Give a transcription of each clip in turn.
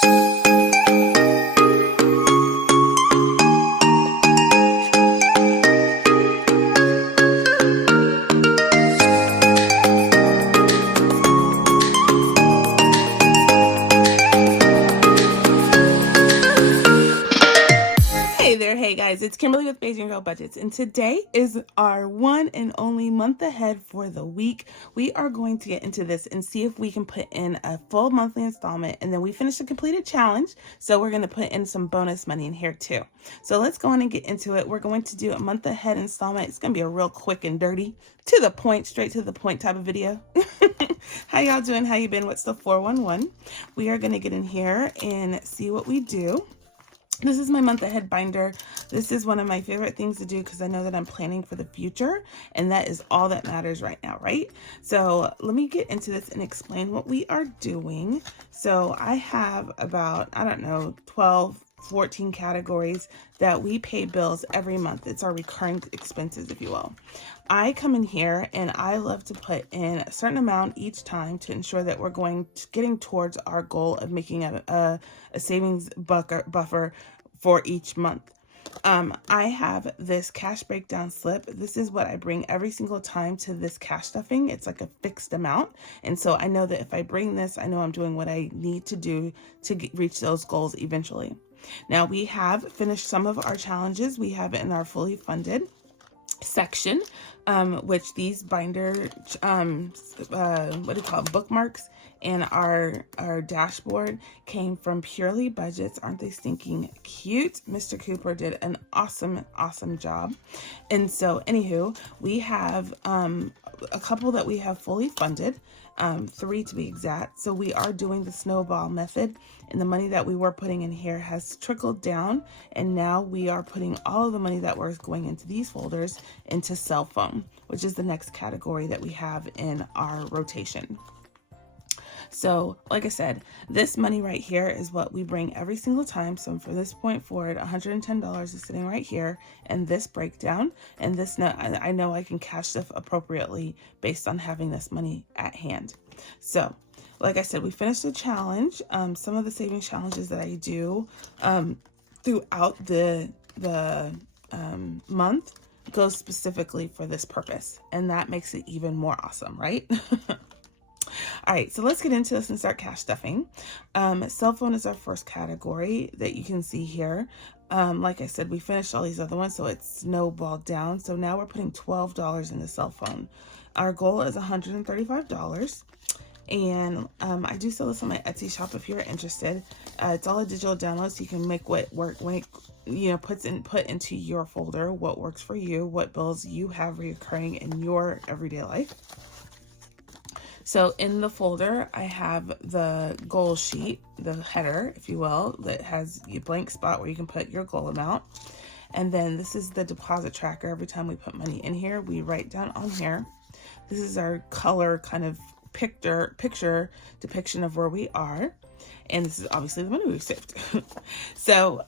Hey guys, it's Kimberly with Beijing Girl Budgets, and today is our one and only month ahead for the week. We are going to get into this and see if we can put in a full monthly installment, and then we finish the completed challenge, so we're going to put in some bonus money in here too. So let's go on and get into it. We're going to do a month ahead installment. It's going to be a real quick and dirty, to the point, straight to the point type of video. How y'all doing? How you been? What's the 411? We are going to get in here and see what we do. This is my month ahead binder. This is one of my favorite things to do because I know that I'm planning for the future, and that is all that matters right now, right? So let me get into this and explain what we are doing. So I have about, I don't know, 12, 14 categories that we pay bills every month. It's our recurring expenses, if you will. I come in here and I love to put in a certain amount each time to ensure that we're getting towards our goal of making a savings buffer for each month. I have this cash breakdown slip. This is what I bring every single time to this cash stuffing. It's like a fixed amount. And so I know that if I bring this, I know I'm doing what I need to do to reach those goals eventually. Now we have finished some of our challenges. We have it in our fully funded section, which these binder, bookmarks and our dashboard came from Purely Budgets. Aren't they stinking cute? Mr. Cooper did an awesome job. And so anywho, we have a couple that we have fully funded, 3 to be exact. So we are doing the snowball method, and the money that we were putting in here has trickled down, and now we are putting all of the money that was going into these folders into cell phone, which is the next category that we have in our rotation. So like I said, this money right here is what we bring every single time. So from this point forward, $110 is sitting right here, and this breakdown, and this I know I can cash stuff appropriately based on having this money at hand. So like I said, we finished the challenge. Some of the savings challenges that I do throughout the month goes specifically for this purpose, and that makes it even more awesome, right? All right, so let's get into this and start cash stuffing. Cell phone is our first category that you can see here. Like I said, we finished all these other ones, so it's snowballed down. So now we're putting $12 in the cell phone. Our goal is $135. And I do sell this on my Etsy shop if you're interested. It's all a digital download, so you can make what work when it put into your folder what works for you, what bills you have recurring in your everyday life. So in the folder, I have the goal sheet, the header, if you will, that has a blank spot where you can put your goal amount. And then this is the deposit tracker. Every time we put money in here, we write down on here. This is our color kind of picture depiction of where we are. And this is obviously the money we've saved. So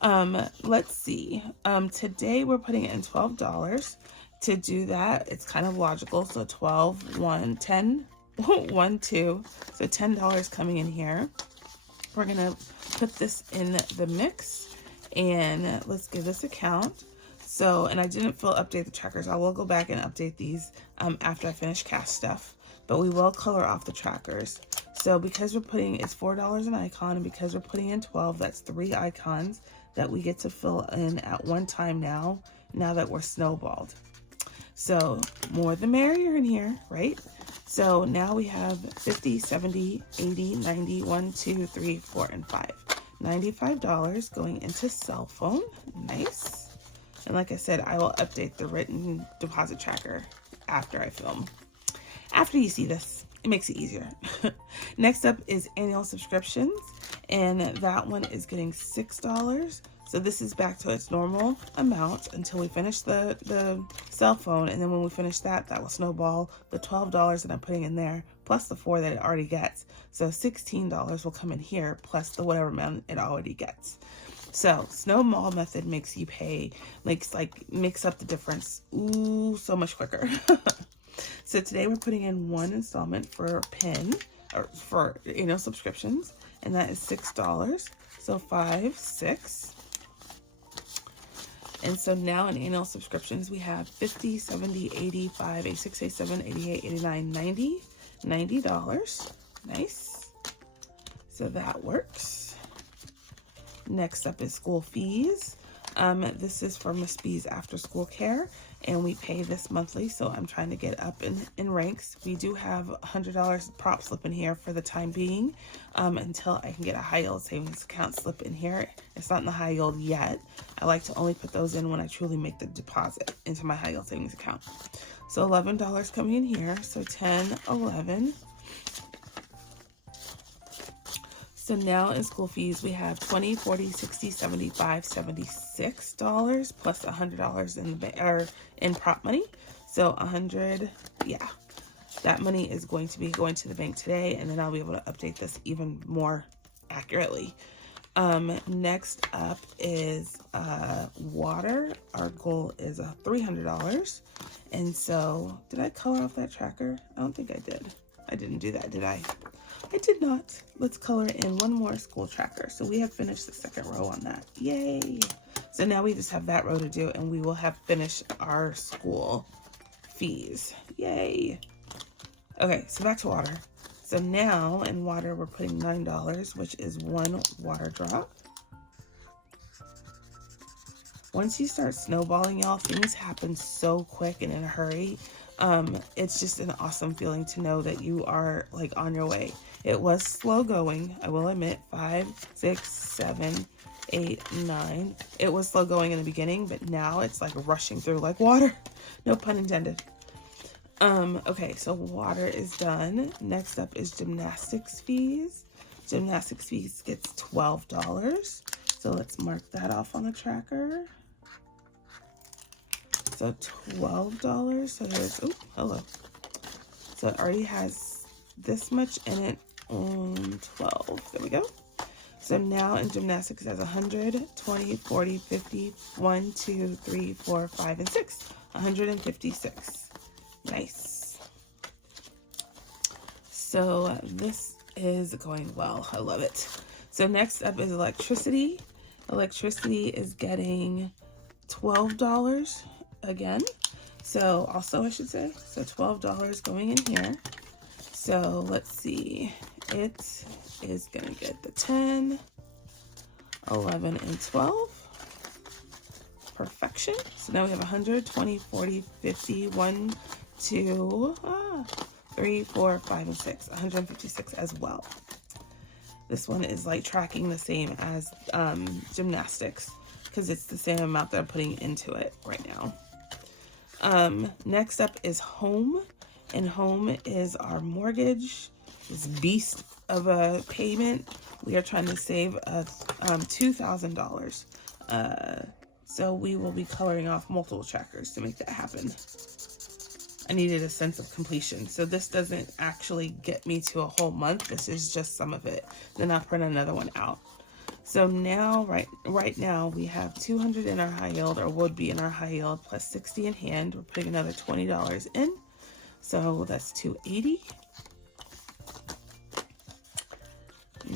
let's see. Today we're putting in $12. To do that, it's kind of logical. So 12, 1, 10. 1, 2, so $10 coming in here. We're gonna put this in the mix, and let's give this a count. So, and I didn't update the trackers. I will go back and update these after I finish cash stuff, but we will color off the trackers. So because we're putting, it's $4 an icon, and because we're putting in 12, that's 3 icons that we get to fill in at one time now that we're snowballed. So more the merrier in here, right? So now we have 50, 70, 80, 90, 1, 2, 3, 4, and 5. $95 going into cell phone. Nice. And like I said, I will update the written deposit tracker after I film. After you see this, it makes it easier. Next up is annual subscriptions, and that one is getting $6. So this is back to its normal amount until we finish the cell phone. And then when we finish that will snowball the $12 that I'm putting in there, plus the 4 that it already gets. So $16 will come in here, plus the whatever amount it already gets. So snowball method makes you pay, makes up the difference. Ooh, so much quicker. So today we're putting in 1 installment for PIN, or for subscriptions. and that is $6. So 5, 6. And so now in annual subscriptions, we have 50, 70, 85, 86, 87, 88, 89, 90, $90. Nice. So that works. Next up is school fees. This is for Miss B's after school care, and we pay this monthly, so I'm trying to get up in ranks. We do have $100 prop slip in here for the time being, until I can get a high yield savings account slip in here. It's not in the high yield yet. I like to only put those in when I truly make the deposit into my high yield savings account. So $11 coming in here, so 10, 11. So now in school fees, we have 20, 40, 60, 75, $76 plus $100 in prop money. So 100, yeah, that money is going to be going to the bank today, and then I'll be able to update this even more accurately. Next up is water. Our goal is $300. And so, did I color off that tracker? I don't think I did. I didn't do that, did I? I did not. Let's color in one more school tracker. So we have finished the second row on that. Yay. So now we just have that row to do, and we will have finished our school fees. Yay. Okay, so back to water. So now in water, we're putting $9, which is 1 water drop. Once you start snowballing, y'all, things happen so quick and in a hurry. It's just an awesome feeling to know that you are like on your way. It was slow going, I will admit. 5, 6, 7, 8, 9. It was slow going in the beginning, but now it's like rushing through like water. No pun intended. Okay, so water is done. Next up is gymnastics fees. Gymnastics fees gets $12. So let's mark that off on the tracker. So $12. So there's, oh, hello. So it already has this much in it on 12. There we go. So now in gymnastics, it has 100, 20, 40, 50, 1, 2, 3, 4, 5, and 6. 156. Nice. So this is going well. I love it. So next up is electricity. Electricity is getting $12 again. So also, I should say, so $12 going in here. So let's see. It is going to get the 10, 11, and 12. Perfection. So now we have 100, 20, 40, 50, 1, 2, 3, 4, 5, and 6. 156 as well. This one is like tracking the same as gymnastics because it's the same amount that I'm putting into it right now. Next up is home, and home is our mortgage. This beast of a payment. We are trying to save $2,000. So we will be coloring off multiple trackers to make that happen. I needed a sense of completion. So this doesn't actually get me to a whole month. This is just some of it. Then I'll print another one out. So now, right now, we have 200 in our high yield, or would be in our high yield, plus 60 in hand. We're putting another $20 in. So that's 280.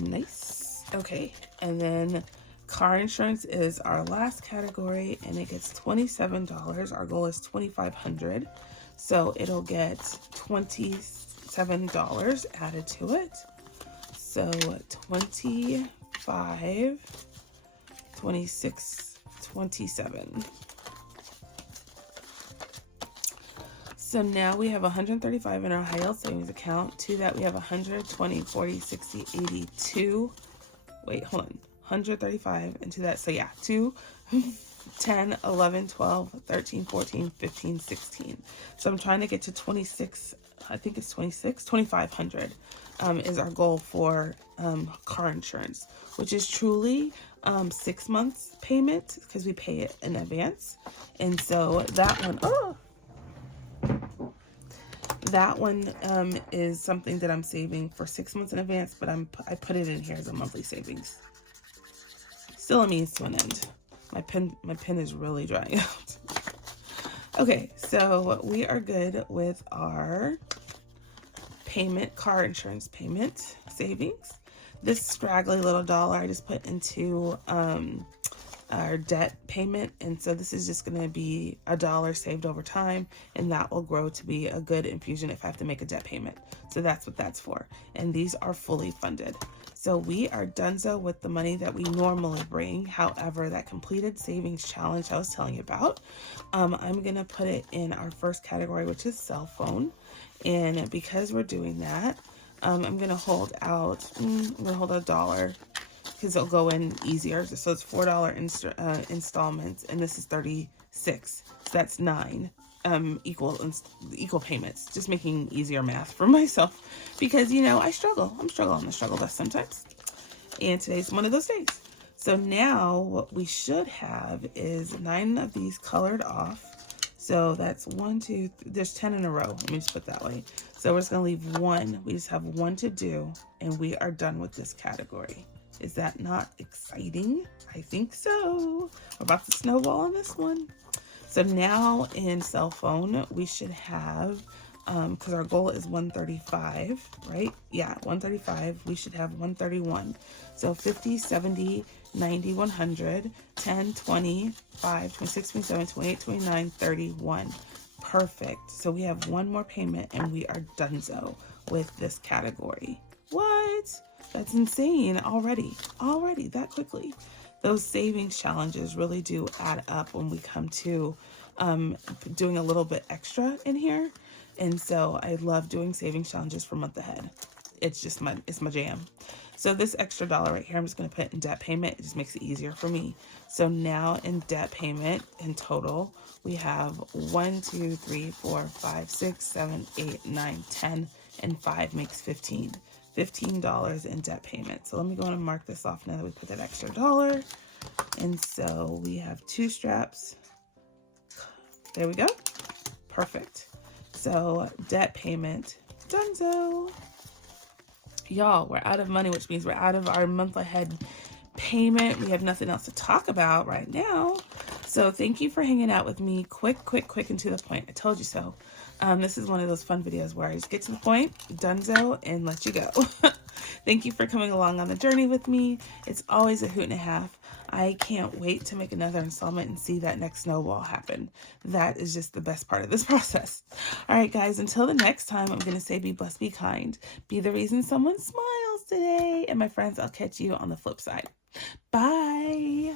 Nice. Okay, and then car insurance is our last category, and it gets $27. Our goal is $2,500. So it'll get $27 added to it. So 25, 26, 27. So now we have 135 in our high yield savings account. To that we have 100, 20, 40, 60, 82. Wait, hold on. 135 into that. So yeah, 2, 10, 11, 12, 13, 14, 15, 16. So I'm trying to get to 26. I think it's 26, 2,500 is our goal for car insurance, which is truly 6 months payment because we pay it in advance. And so that one, is something that I'm saving for 6 months in advance, but I put it in here as a monthly savings. Still a means to an end. My pen is really drying out. Okay, so we are good with our car insurance payment savings. This straggly little dollar I just put into our debt payment, and so this is just going to be $1 saved over time, and that will grow to be a good infusion if I have to make a debt payment. So that's what that's for, and these are fully funded. So we are donezo with the money that we normally bring. However, that completed savings challenge I was telling you about, I'm going to put it in our first category, which is cell phone. And because we're doing that, I'm going to hold out $1 because it'll go in easier. So it's $4 installments, and this is 36. So that's 9 equal payments. Just making easier math for myself because, you know, I struggle. I'm struggling on the struggle bus sometimes. And today's one of those days. So now what we should have is 9 of these colored off. So that's 1, 2, there's 10 in a row. Let me just put it that way. So we're just gonna leave 1. We just have 1 to do, and we are done with this category. Is that not exciting? I think so. We're about to snowball on this one. So now in cell phone, we should have, because our goal is 135, right? Yeah, 135. We should have 131. So 50, 70, 90, 100, 10, 20, 5, 26, 27, 28, 29, 31. Perfect. So we have 1 more payment and we are donezo with this category. What? That's insane already that quickly. Those savings challenges really do add up when we come to doing a little bit extra in here. And so I love doing savings challenges for month ahead. It's just my jam. So this extra $1 right here, I'm just going to put in debt payment. It just makes it easier for me. So now in debt payment in total, we have 1, 2, 3, 4, 5, 6, 7, 8, 9, 10, and 5 makes 15. $15 in debt payment. So let me go and mark this off now that we put that extra $1. And so we have 2 straps. There we go. Perfect. So debt payment, donezo. Y'all, we're out of money, which means we're out of our month ahead payment. We have nothing else to talk about right now. So thank you for hanging out with me. Quick and to the point. I told you so. This is one of those fun videos where I just get to the point, donezo, and let you go. Thank you for coming along on the journey with me. It's always a hoot and a half. I can't wait to make another installment and see that next snowball happen. That is just the best part of this process. All right, guys, until the next time, I'm going to say be blessed, be kind. Be the reason someone smiles today. And my friends, I'll catch you on the flip side. Bye.